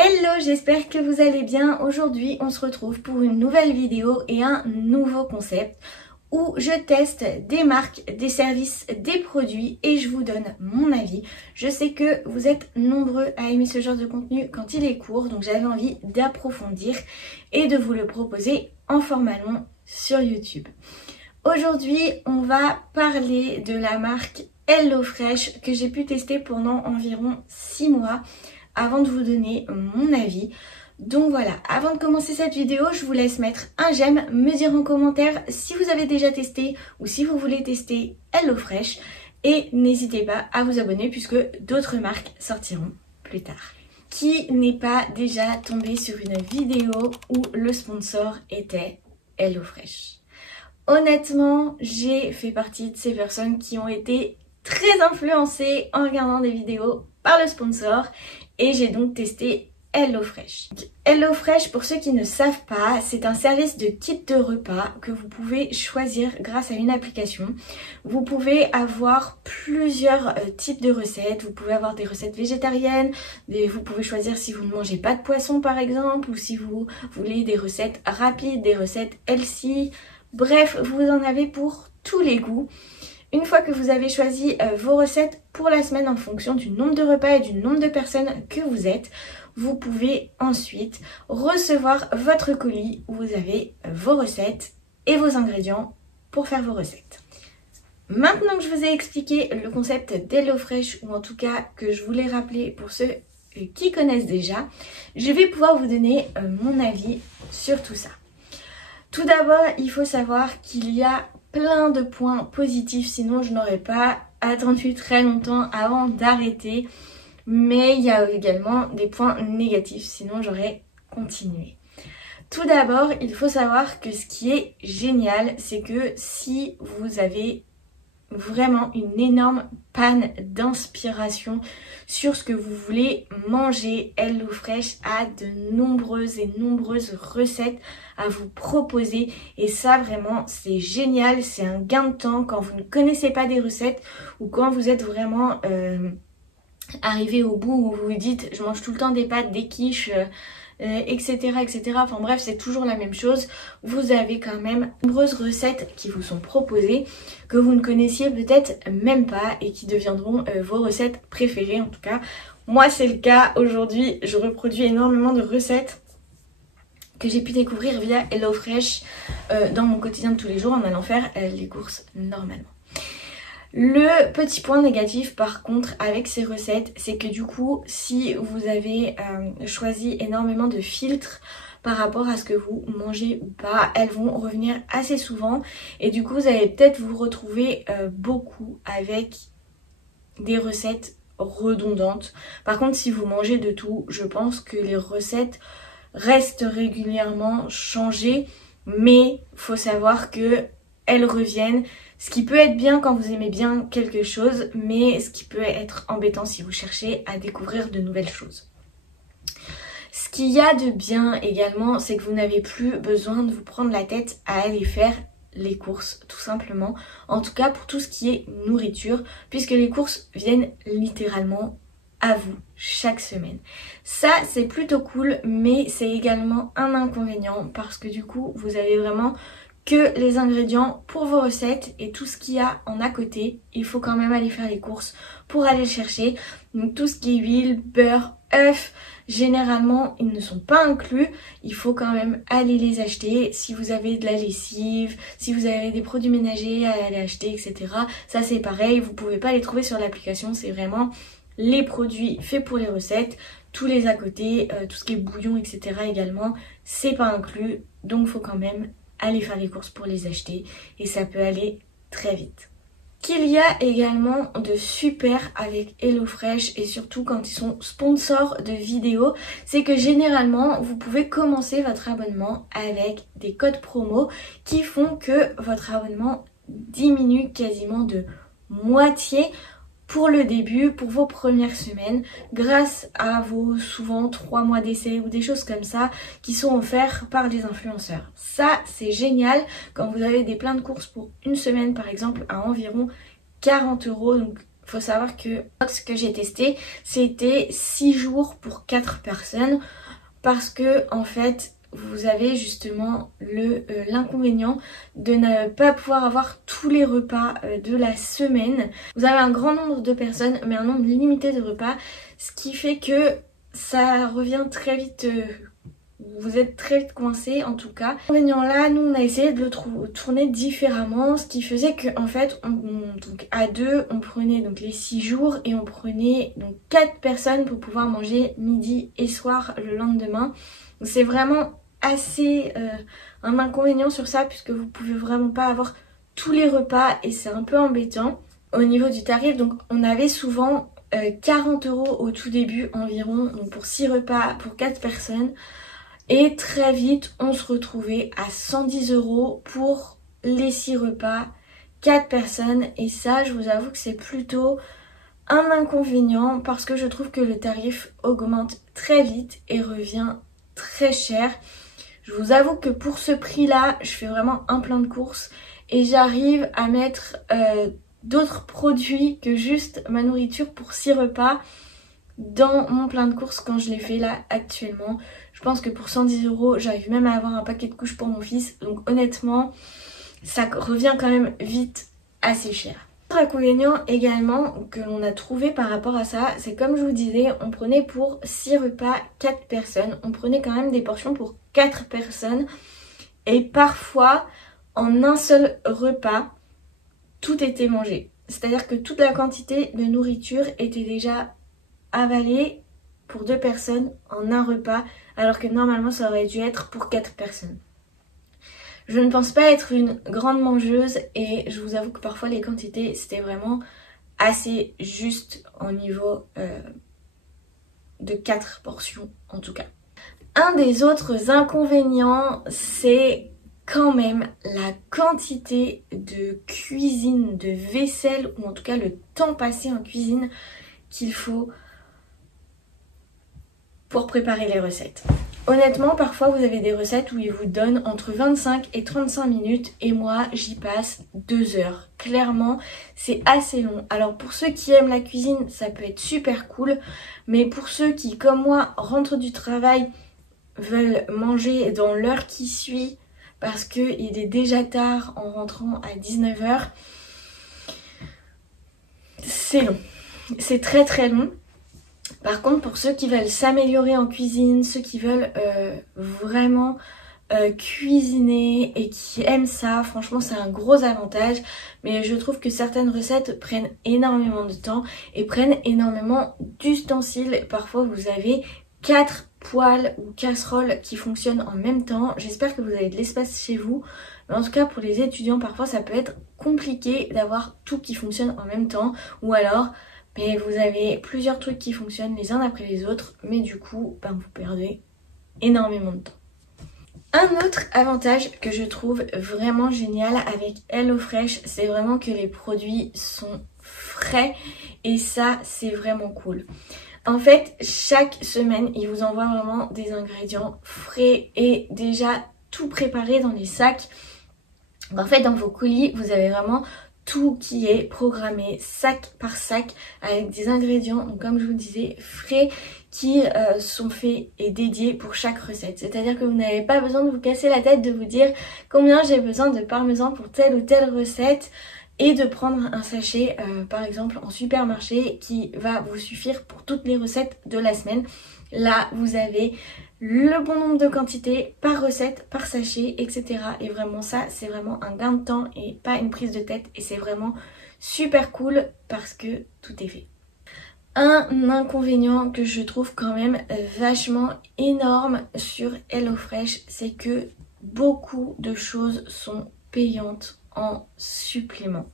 Hello, j'espère que vous allez bien. Aujourd'hui, on se retrouve pour une nouvelle vidéo et un nouveau concept où je teste des marques, des services, des produits et je vous donne mon avis. Je sais que vous êtes nombreux à aimer ce genre de contenu quand il est court, donc j'avais envie d'approfondir et de vous le proposer en format long sur YouTube. Aujourd'hui, on va parler de la marque HelloFresh que j'ai pu tester pendant environ 6 mois avant de vous donner mon avis. Donc voilà, avant de commencer cette vidéo, je vous laisse mettre un j'aime, me dire en commentaire si vous avez déjà testé ou si vous voulez tester HelloFresh. Et n'hésitez pas à vous abonner puisque d'autres marques sortiront plus tard. Qui n'est pas déjà tombé sur une vidéo où le sponsor était HelloFresh? Honnêtement, j'ai fait partie de ces personnes qui ont été très influencées en regardant des vidéos par le sponsor et j'ai donc testé HelloFresh. HelloFresh, pour ceux qui ne savent pas, c'est un service de kit de repas que vous pouvez choisir grâce à une application. Vous pouvez avoir plusieurs types de recettes. Vous pouvez avoir des recettes végétariennes, vous pouvez choisir si vous ne mangez pas de poisson par exemple, ou si vous voulez des recettes rapides, des recettes healthy. Bref, vous en avez pour tous les goûts. Une fois que vous avez choisi vos recettes pour la semaine en fonction du nombre de repas et du nombre de personnes que vous êtes, vous pouvez ensuite recevoir votre colis où vous avez vos recettes et vos ingrédients pour faire vos recettes. Maintenant que je vous ai expliqué le concept d'HelloFresh, ou en tout cas que je voulais rappeler pour ceux qui connaissent déjà, je vais pouvoir vous donner mon avis sur tout ça. Tout d'abord, il faut savoir qu'il y a plein de points positifs, sinon je n'aurais pas attendu très longtemps avant d'arrêter. Mais il y a également des points négatifs, sinon j'aurais continué. Tout d'abord, il faut savoir que ce qui est génial, c'est que si vous avez vraiment une énorme panne d'inspiration sur ce que vous voulez manger, HelloFresh a de nombreuses et nombreuses recettes à vous proposer et ça vraiment c'est génial, c'est un gain de temps quand vous ne connaissez pas des recettes ou quand vous êtes vraiment arrivé au bout où vous vous dites je mange tout le temps des pâtes, des quiches, etc. Enfin bref, c'est toujours la même chose. Vous avez quand même de nombreuses recettes qui vous sont proposées que vous ne connaissiez peut-être même pas et qui deviendront vos recettes préférées. En tout cas, moi c'est le cas. Aujourd'hui, je reproduis énormément de recettes que j'ai pu découvrir via HelloFresh dans mon quotidien de tous les jours en allant faire les courses normalement. Le petit point négatif par contre avec ces recettes, c'est que du coup si vous avez choisi énormément de filtres par rapport à ce que vous mangez ou pas, elles vont revenir assez souvent et du coup vous allez peut-être vous retrouver beaucoup avec des recettes redondantes. Par contre si vous mangez de tout, je pense que les recettes restent régulièrement changées, mais faut savoir que elles reviennent. Ce qui peut être bien quand vous aimez bien quelque chose, mais ce qui peut être embêtant si vous cherchez à découvrir de nouvelles choses. Ce qu'il y a de bien également, c'est que vous n'avez plus besoin de vous prendre la tête à aller faire les courses, tout simplement. En tout cas pour tout ce qui est nourriture, puisque les courses viennent littéralement à vous chaque semaine. Ça c'est plutôt cool, mais c'est également un inconvénient parce que du coup vous avez vraiment que les ingrédients pour vos recettes et tout ce qu'il y a en à côté, il faut quand même aller faire les courses pour aller le chercher. Donc tout ce qui est huile, beurre, œufs, généralement ils ne sont pas inclus, il faut quand même aller les acheter. Si vous avez de la lessive, si vous avez des produits ménagers à aller acheter, etc. Ça c'est pareil, vous pouvez pas les trouver sur l'application, c'est vraiment les produits faits pour les recettes. Tous les à côté, tout ce qui est bouillon, etc. également, c'est pas inclus, donc faut quand même aller faire les courses pour les acheter et ça peut aller très vite. Qu'il y a également de super avec HelloFresh et surtout quand ils sont sponsors de vidéos, c'est que généralement vous pouvez commencer votre abonnement avec des codes promo qui font que votre abonnement diminue quasiment de moitié pour le début, pour vos premières semaines, grâce à vos souvent 3 mois d'essai ou des choses comme ça qui sont offerts par des influenceurs. Ça c'est génial quand vous avez des plans de courses pour une semaine par exemple à environ 40 €, donc Faut savoir que ce que j'ai testé, c'était 6 jours pour 4 personnes parce que en fait, vous avez justement l'inconvénient de ne pas pouvoir avoir tous les repas de la semaine. Vous avez un grand nombre de personnes mais un nombre limité de repas, ce qui fait que ça revient très vite, vous êtes très vite coincé en tout cas. L'inconvénient là, nous on a essayé de le tourner différemment, ce qui faisait qu'en fait, donc à deux, on prenait donc les 6 jours et on prenait donc 4 personnes pour pouvoir manger midi et soir le lendemain. C'est vraiment assez un inconvénient sur ça puisque vous pouvez vraiment pas avoir tous les repas et c'est un peu embêtant. Au niveau du tarif, donc on avait souvent 40 € au tout début environ, donc pour 6 repas pour 4 personnes. Et très vite, on se retrouvait à 110 € pour les 6 repas, 4 personnes. Et ça, je vous avoue que c'est plutôt un inconvénient parce que je trouve que le tarif augmente très vite et revient très cher. Je vous avoue que pour ce prix-là, je fais vraiment un plein de courses et j'arrive à mettre d'autres produits que juste ma nourriture pour 6 repas dans mon plein de courses quand je les fais là actuellement. Je pense que pour 110 €, j'arrive même à avoir un paquet de couches pour mon fils. Donc honnêtement, ça revient quand même vite assez cher. Autre inconvénient également que l'on a trouvé par rapport à ça, c'est comme je vous disais, on prenait pour 6 repas 4 personnes. On prenait quand même des portions pour 4 personnes. Et parfois, en un seul repas, tout était mangé. C'est-à-dire que toute la quantité de nourriture était déjà avalée pour 2 personnes en un repas, alors que normalement ça aurait dû être pour 4 personnes. Je ne pense pas être une grande mangeuse et je vous avoue que parfois les quantités c'était vraiment assez juste au niveau de 4 portions en tout cas. Un des autres inconvénients, c'est quand même la quantité de cuisine, de vaisselle ou en tout cas le temps passé en cuisine qu'il faut pour préparer les recettes. Honnêtement, parfois vous avez des recettes où ils vous donnent entre 25 et 35 minutes et moi j'y passe 2 heures. Clairement, c'est assez long. Alors pour ceux qui aiment la cuisine, ça peut être super cool, mais pour ceux qui, comme moi, rentrent du travail, veulent manger dans l'heure qui suit parce qu'il est déjà tard en rentrant à 19 h, c'est long. C'est très très long. Par contre, pour ceux qui veulent s'améliorer en cuisine, ceux qui veulent vraiment cuisiner et qui aiment ça, franchement c'est un gros avantage. Mais je trouve que certaines recettes prennent énormément de temps et prennent énormément d'ustensiles. Parfois vous avez 4 poêles ou casseroles qui fonctionnent en même temps. J'espère que vous avez de l'espace chez vous. Mais en tout cas pour les étudiants, parfois ça peut être compliqué d'avoir tout qui fonctionne en même temps. Ou alors... mais vous avez plusieurs trucs qui fonctionnent les uns après les autres, mais du coup, vous perdez énormément de temps. Un autre avantage que je trouve vraiment génial avec HelloFresh, c'est vraiment que les produits sont frais et ça, c'est vraiment cool. En fait, chaque semaine, ils vous envoient vraiment des ingrédients frais et déjà tout préparé dans les sacs. En fait, dans vos colis, vous avez vraiment tout qui est programmé sac par sac avec des ingrédients, donc comme je vous disais, frais qui sont faits et dédiés pour chaque recette. C'est-à-dire que vous n'avez pas besoin de vous casser la tête de vous dire combien j'ai besoin de parmesan pour telle ou telle recette et de prendre un sachet par exemple en supermarché qui va vous suffire pour toutes les recettes de la semaine. Là, vous avez le bon nombre de quantités par recette, par sachet, etc. Et vraiment ça, c'est vraiment un gain de temps et pas une prise de tête. Et c'est vraiment super cool parce que tout est fait. Un inconvénient que je trouve quand même vachement énorme sur HelloFresh, c'est que beaucoup de choses sont payantes en supplément.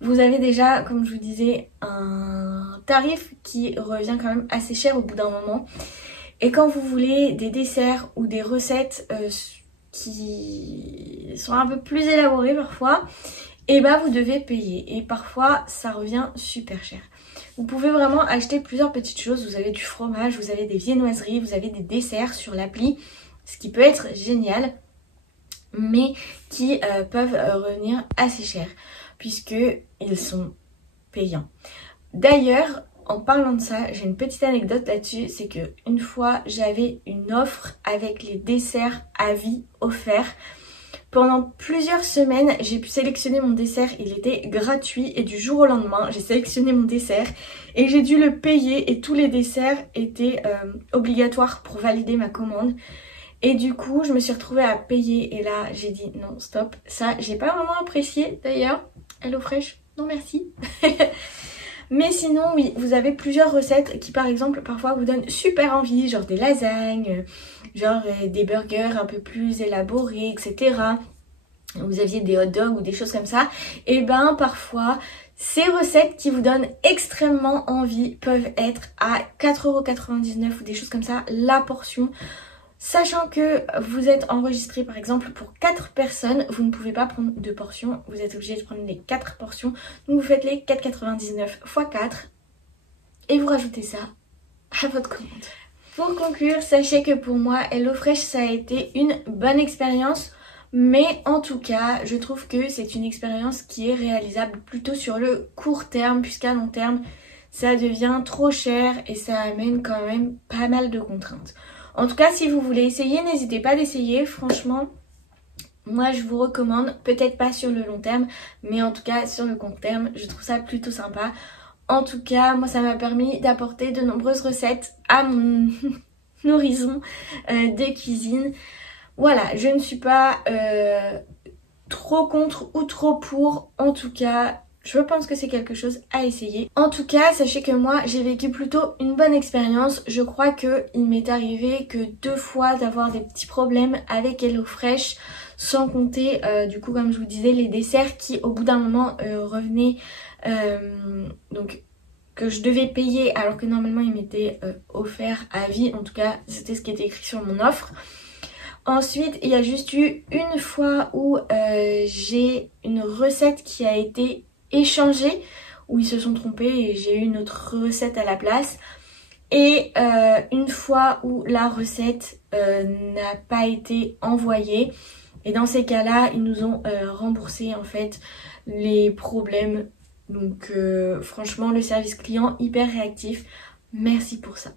Vous avez déjà, comme je vous disais, un tarif qui revient quand même assez cher au bout d'un moment. Et quand vous voulez des desserts ou des recettes qui sont un peu plus élaborées parfois, et vous devez payer. Et parfois, ça revient super cher. Vous pouvez vraiment acheter plusieurs petites choses. Vous avez du fromage, vous avez des viennoiseries, vous avez des desserts sur l'appli. Ce qui peut être génial, mais qui peuvent revenir assez cher, puisqu'ils sont payants. D'ailleurs, en parlant de ça, j'ai une petite anecdote là-dessus, c'est que une fois j'avais une offre avec les desserts à vie offerts. Pendant plusieurs semaines, j'ai pu sélectionner mon dessert, il était gratuit et du jour au lendemain, j'ai sélectionné mon dessert et j'ai dû le payer et tous les desserts étaient obligatoires pour valider ma commande. Et du coup, je me suis retrouvée à payer et là, j'ai dit non, stop. Ça, j'ai pas vraiment apprécié d'ailleurs. HelloFresh, non merci. Mais sinon, oui, vous avez plusieurs recettes qui, par exemple, parfois vous donnent super envie, genre des lasagnes, genre des burgers un peu plus élaborés, etc. Vous aviez des hot dogs ou des choses comme ça. Et ben, parfois, ces recettes qui vous donnent extrêmement envie peuvent être à 4,99 € ou des choses comme ça, la portion. Sachant que vous êtes enregistré par exemple pour 4 personnes, vous ne pouvez pas prendre 2 portions, vous êtes obligé de prendre les 4 portions. Donc vous faites les 4,99 x 4 et vous rajoutez ça à votre commande. Pour conclure, sachez que pour moi, HelloFresh ça a été une bonne expérience. Mais en tout cas, je trouve que c'est une expérience qui est réalisable plutôt sur le court terme, puisqu'à long terme, ça devient trop cher et ça amène quand même pas mal de contraintes. En tout cas, si vous voulez essayer, n'hésitez pas d'essayer. Franchement, moi je vous recommande, peut-être pas sur le long terme, mais en tout cas sur le court terme, je trouve ça plutôt sympa. En tout cas, moi ça m'a permis d'apporter de nombreuses recettes à mon horizon de cuisine. Voilà, je ne suis pas trop contre ou trop pour, en tout cas... Je pense que c'est quelque chose à essayer. En tout cas, sachez que moi, j'ai vécu plutôt une bonne expérience. Je crois qu'il m'est arrivé que 2 fois d'avoir des petits problèmes avec HelloFresh, sans compter, du coup, comme je vous disais, les desserts qui, au bout d'un moment, revenaient, donc que je devais payer alors que normalement, ils m'étaient offerts à vie. En tout cas, c'était ce qui était écrit sur mon offre. Ensuite, il y a juste eu une fois où j'ai une recette qui a été échangé où ils se sont trompés et j'ai eu une autre recette à la place et une fois où la recette n'a pas été envoyée et dans ces cas-là ils nous ont remboursé en fait les problèmes. Donc franchement le service client hyper réactif, merci pour ça.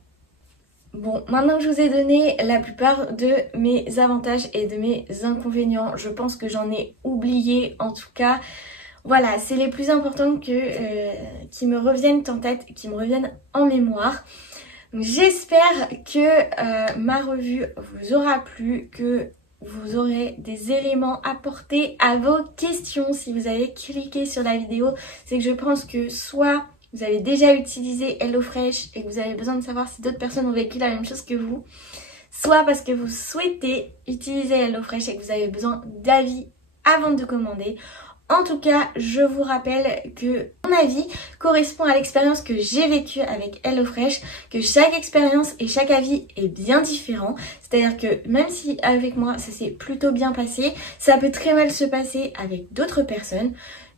Bon, maintenant que je vous ai donné la plupart de mes avantages et de mes inconvénients, je pense que j'en ai oublié en tout cas. Voilà, c'est les plus importants qui me reviennent en tête, qui me reviennent en mémoire. J'espère que ma revue vous aura plu, que vous aurez des éléments apportés à vos questions. Si vous avez cliqué sur la vidéo, c'est que je pense que soit vous avez déjà utilisé HelloFresh et que vous avez besoin de savoir si d'autres personnes ont vécu la même chose que vous, soit parce que vous souhaitez utiliser HelloFresh et que vous avez besoin d'avis avant de commander. En tout cas, je vous rappelle que mon avis correspond à l'expérience que j'ai vécue avec HelloFresh, que chaque expérience et chaque avis est bien différent. C'est-à-dire que même si avec moi ça s'est plutôt bien passé, ça peut très mal se passer avec d'autres personnes.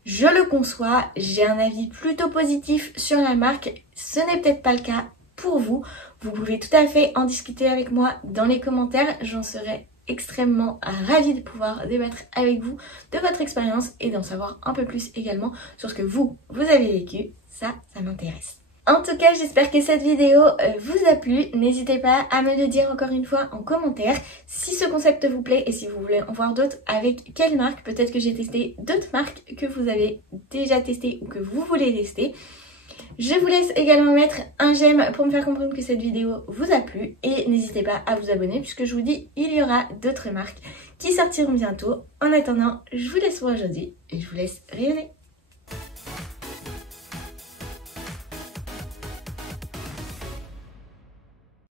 Je le conçois, j'ai un avis plutôt positif sur la marque, ce n'est peut-être pas le cas pour vous. Vous pouvez tout à fait en discuter avec moi dans les commentaires, j'en serai extrêmement ravie de pouvoir débattre avec vous de votre expérience et d'en savoir un peu plus également sur ce que vous avez vécu. Ça m'intéresse. En tout cas, j'espère que cette vidéo vous a plu. N'hésitez pas à me le dire encore une fois en commentaire si ce concept vous plaît et si vous voulez en voir d'autres, avec quelle marque. Peut-être que j'ai testé d'autres marques que vous avez déjà testées ou que vous voulez tester. Je vous laisse également mettre un j'aime pour me faire comprendre que cette vidéo vous a plu et n'hésitez pas à vous abonner puisque je vous dis il y aura d'autres marques qui sortiront bientôt. En attendant, je vous laisse pour aujourd'hui et je vous laisse rayonner.